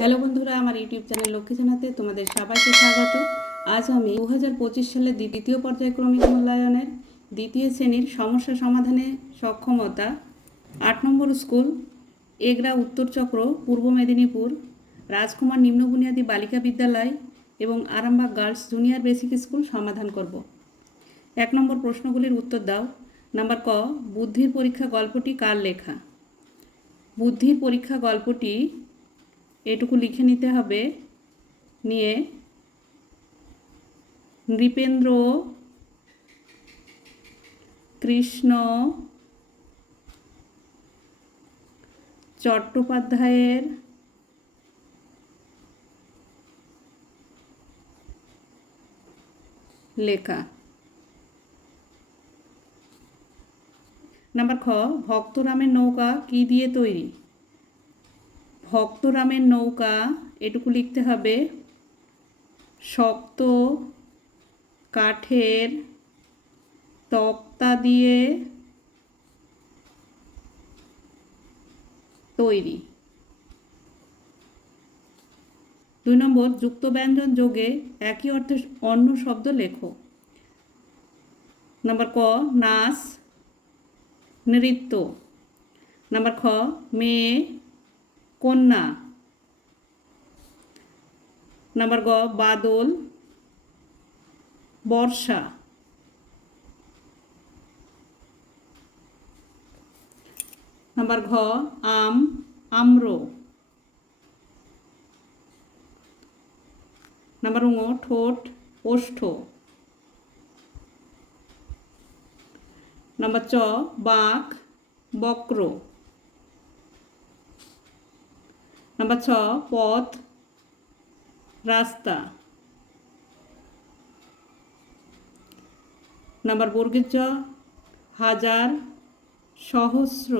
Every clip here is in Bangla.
হ্যালো বন্ধুরা, আমার ইউটিউব চ্যানেল লক্ষ্মী জানাতে তোমাদের সবাইকে স্বাগত। আজ আমি দু হাজার পঁচিশ সালের দ্বিতীয় পর্যায়ক্রমিক মূল্যায়নের দ্বিতীয় শ্রেণির সমস্যা সমাধানে সক্ষমতা, আট নম্বর স্কুল, এগরা, উত্তর চক্র, পূর্ব মেদিনীপুর, রাজকুমার নিম্ন বুনিয়াদী বালিকা বিদ্যালয় এবং Arambagh girls junior basic school সমাধান করব। এক নম্বর প্রশ্নগুলির উত্তর দাও। নাম্বার ক, বুদ্ধির পরীক্ষা গল্পটি কার লেখা? বুদ্ধির পরীক্ষা গল্পটি এটুকু লিখে নিতে হবে। নিয়ে নৃপেন্দ্র কৃষ্ণ চট্টোপাধ্যায়ের লেখা। নাম্বার খ, ভক্তরামের নৌকা কি দিয়ে তৈরি? ভক্তরামের নৌকা, এটুকু লিখতে হবে। শক্ত কাঠের তক্তা দিয়ে তৈরি। দুই নম্বর যুক্ত ব্যঞ্জন যোগে একই অর্থে অন্য শব্দ লেখো। নাম্বার ক, নাচ, নৃত্য। নাম্বার খ, মেয়ে কন্যা। নাম্বার গ, বাদল। বর্ষা। নাম্বার ঘ, আম, আম্র। নাম্বার উঙ ঠোঁট, ওষ্ঠ। নাম্বার চ বাঁক বক্র। নাম্বার ছ পথ রাস্তা নাম্বার বর্গের চ হাজার সহস্র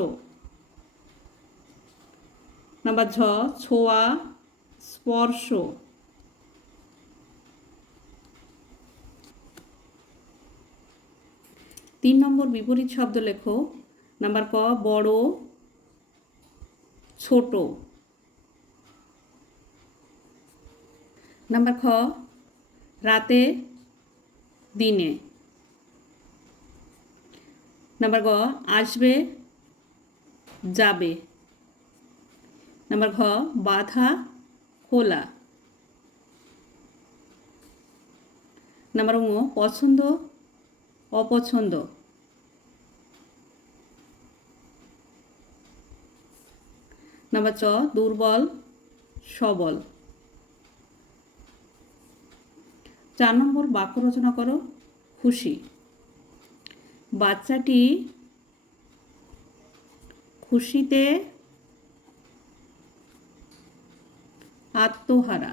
নাম্বার ঝ ছোঁয়া স্পর্শ তিন নম্বর বিপরীত শব্দ লেখো। নাম্বার ক, বড়, ছোট। নাম্বার খ, রাতে, দিনে। নাম্বার গ, আসবে, যাবে। নাম্বার ঘ, বাধা, খোলা। নাম্বার ঙ, পছন্দ, অপছন্দ। নাম্বার চ, দুর্বল, সবল। চার নম্বর বাক্য রচনা করো, খুশি। বাচ্চাটি খুশিতে আত্মহারা।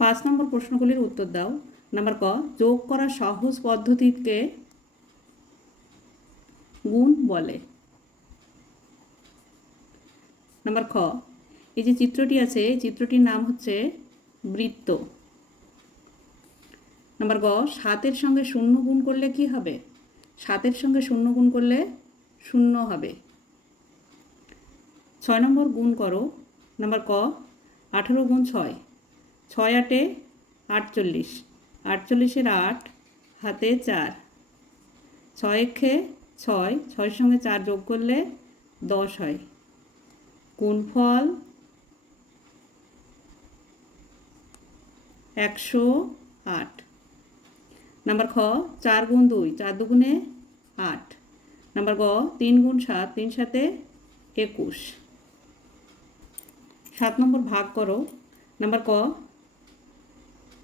পাঁচ নম্বর প্রশ্নগুলির উত্তর দাও। নাম্বার ক, যোগ করা সহজ পদ্ধতিকে গুণ বলে। নাম্বার খ, এই যে চিত্রটি আছে চিত্রটির নাম হচ্ছে বৃত্ত। নাম্বার গ, সাতের সঙ্গে শূন্য গুণ করলে কি হবে? সাতের সঙ্গে শূন্য গুণ করলে শূন্য হবে। ছয় নম্বর গুণ করো। নাম্বার ক, আঠেরো গুণ ছয়। ছয় আটে আটচল্লিশ। আটচল্লিশের আট হাতে চার। ছয় একে ছয়, ছয়ের সঙ্গে চার যোগ করলে দশ হয়। গুণফল একশো আট। নাম্বার খ, চার গুণ দুই, চার দুগুণে আট। নাম্বার গ, তিন গুণ সাত, তিন সাতে একুশ। সাত নম্বর ভাগ করো। নাম্বার ক,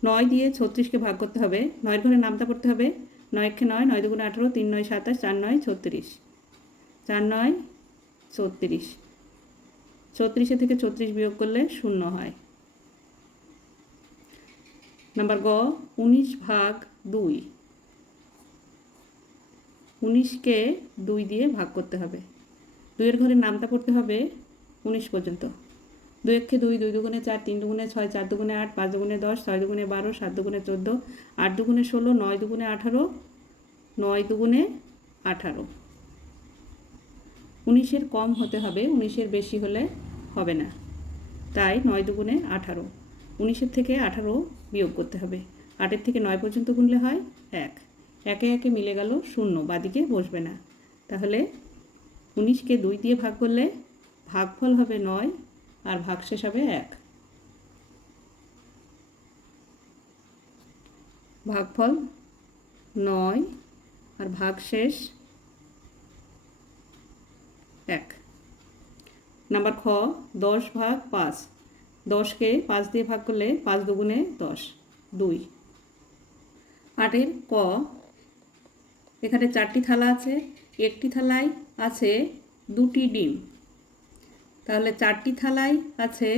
নয় দিয়ে ছত্রিশকে ভাগ করতে হবে। নয়ের ঘরে নামতা পড়তে হবে। নয়কে নয় নয় দুগুণে আঠেরো, তিন নয় সাতাশ, চার নয় ছত্রিশ। চার নয়, ছত্রিশ। ছত্রিশে থেকে ছত্রিশ বিয়োগ করলে শূন্য হয়। নাম্বার গ, উনিশ ভাগ দুই। উনিশকে দুই দিয়ে ভাগ করতে হবে। দুইয়ের ঘরে নামটা পড়তে হবে উনিশ পর্যন্ত। দুই একে দুই দুই দুগুণে চার, তিন দুগুণে ছয়, চার দুগুণে আট, পাঁচ দুগুণে দশ, ছয় দুগুণে বারো, সাত দুগুণে চোদ্দ, আট দুগুণে ষোলো, নয় দুগুণে আঠারো, নয় দুগুণে আঠারো। উনিশের কম হতে হবে, উনিশের বেশি হলে হবে না। তাই নয় দুগুণে আঠারো। উনিশের থেকে আঠারো বিয়োগ করতে হবে। আটের থেকে নয় পর্যন্ত গুনলে হয় এক। একে একে মিলে গেল শূন্য, বাদিকে বসবে না। তাহলে উনিশকে দুই দিয়ে ভাগ করলে ভাগফল হবে নয় আর ভাগশেষ হবে এক। ভাগফল নয় আর ভাগশেষ এক। নাম্বার খ, দশ ভাগ পাঁচ। দশকে পাঁচ দিয়ে ভাগ করলে পাঁচ দুগুণে দশ, দুই। আটের ক, এখানে চারটি থালা আছে, একটি থালায় আছে দুটি ডিম। তাহলে চারটি থালায় আছে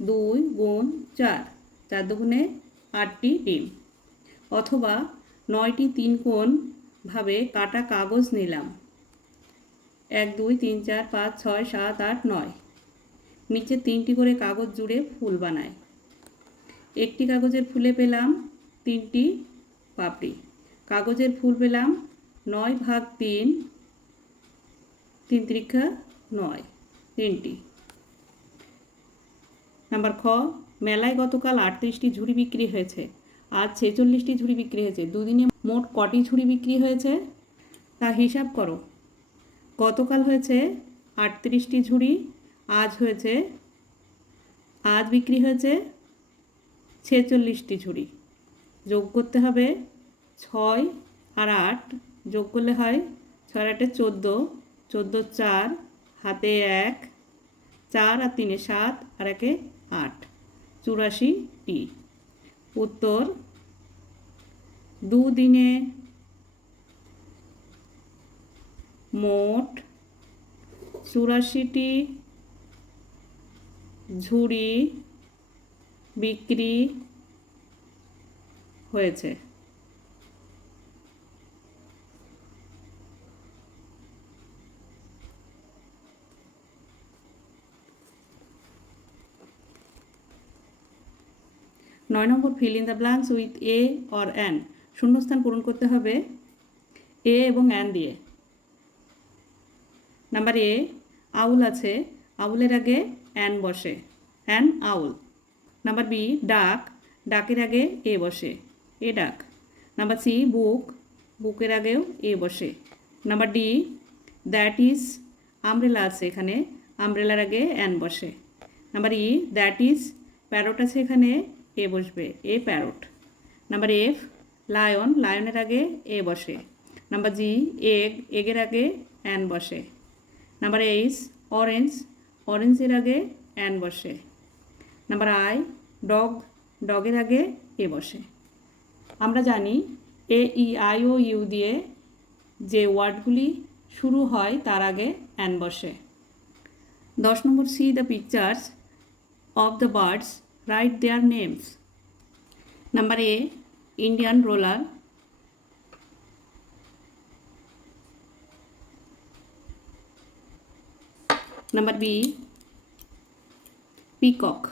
দুই গুণ চার চার দুগুণে আটটি ডিম। অথবা নয়টি তিন কোণ ভাবে কাটা কাগজ নিলাম। এক, দুই, তিন, চার, পাঁচ, ছয়, সাত, আট, নয়। নিচে তিনটি করে কাগজ জুড়ে ফুল বানায়। একটি কাগজের ফুলে পেলাম তিনটি পাপড়ি। কাগজের ফুল পেলাম নয় ভাগ তিন তিন ত্রিক্ষা নয়। তিনটি। নাম্বার খ, মেলায় গতকাল আটত্রিশটি ঝুড়ি বিক্রি হয়েছে। আজ ছেচল্লিশটি ঝুড়ি বিক্রি হয়েছে। দুদিনে মোট কটি ঝুড়ি বিক্রি হয়েছে? তা হিসাব করো। গতকাল হয়েছে আটত্রিশটি ঝুড়ি, আজ হয়েছে, আজ বিক্রি হয়েছে ছেচল্লিশটি ঝুড়ি। যোগ করতে হবে ছয় আর আট, যোগ করলে হয় ছয় আটে চোদ্দ চোদ্দ চার হাতে এক, চার আর তিনে সাত, আর একে আট। চুরাশিটি উত্তর, দুদিনে মোট চুরাশিটি ঝুড়ি বিক্রি হয়েছে। নয় নম্বর fill in the blanks with a or an শূন্যস্থান পূরণ করতে হবে এ এবং অ্যান দিয়ে। নাম্বার এ আউল আছে। আউলের আগে অ্যান বসে। An owl. নাম্বার বি ডাক। ডাকের আগে এ বসে। A duck. Number C book. বুকের আগেও এ বসে। Number D that is umbrella আছে এখানে। আমব্রেলার আগে অ্যান বসে। Number E that is parrot আছে এখানে। এ বসবে? A parrot. Number F, lion. লায়নের আগে এ বসে। নাম্বার জি, এগ। এগের আগে অ্যান বসে। Number H, orange. অরেঞ্জের আগে অ্যান বসে। Number I, dog. ডগের আগে এ বসে। আমরা জানি এ, ই, আই, ও, ইউ দিয়ে যে ওয়ার্ডগুলি শুরু হয়, তার আগে অ্যান বসে। দশ নম্বর C, the pictures of the birds write their names number a indian roller number b peacock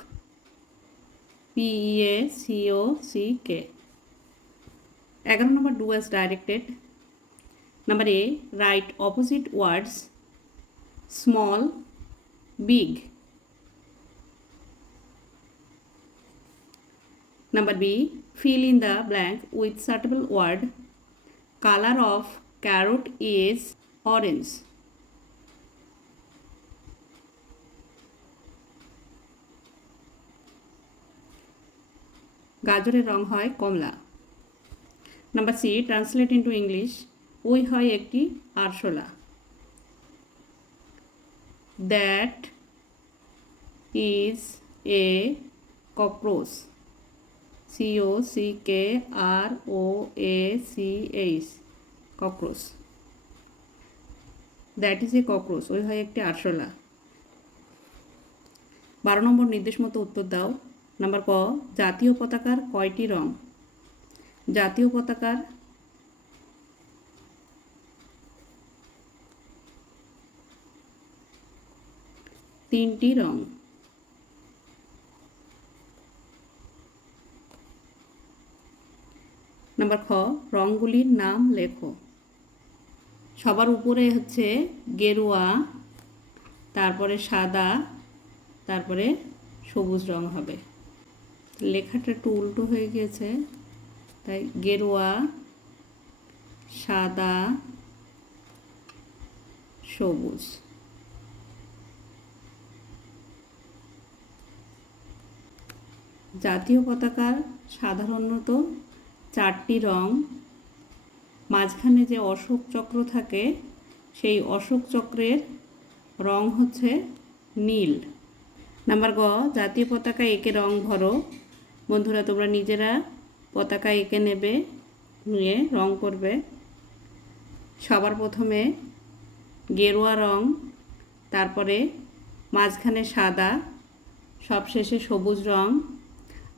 p e a c o c k এগারো number do as directed number a write opposite words small big Number B. Fill in the blank with suitable word. Color of carrot is orange. গাজরের রং হয় কমলা number C translate into English ওই হয় একটি আরশোলা that is a cockroach C O C K R O A C H cockroach that is a cockroach ওই হয় একটি আরশোলা। বারো নম্বর নির্দেশ মতো উত্তর দাও। নাম্বার ক, জাতীয় পতাকার কয়টি রং? জাতীয় পতাকার তিনটি রং। নাম্বার খ, রঙগুলির নাম লেখো। সবার উপরে হচ্ছে গেরুয়া, তারপরে সাদা, তারপরে সবুজ রং হবে। লেখাটা একটু উল্টো হয়ে গিয়েছে, তাই গেরুয়া, সাদা, সবুজ। জাতীয় পতাকার সাধারণত চারটি রং। মাঝখানে যে অশোক চক্র থাকে, সেই অশোক চক্রের রং হচ্ছে নীল। নাম্বার গ, জাতীয় পতাকা এঁকে রং ভরো। বন্ধুরা, তোমরা নিজেরা পতাকা এঁকে নেবে, নিয়ে রং করবে। সবার প্রথমে গেরুয়া রং, তারপরে মাঝখানে সাদা, সবশেষে সবুজ রং,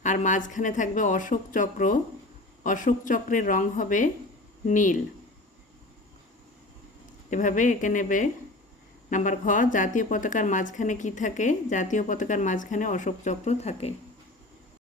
আর মাঝখানে থাকবে অশোক চক্র। অশোক চক্রের রং হবে নীল। এভাবে এঁকে নেবে। নাম্বার ঘ, জাতীয় পতাকার মাঝখানে কি থাকে? জাতীয় পতাকার মাঝখানে অশোক চক্র থাকে।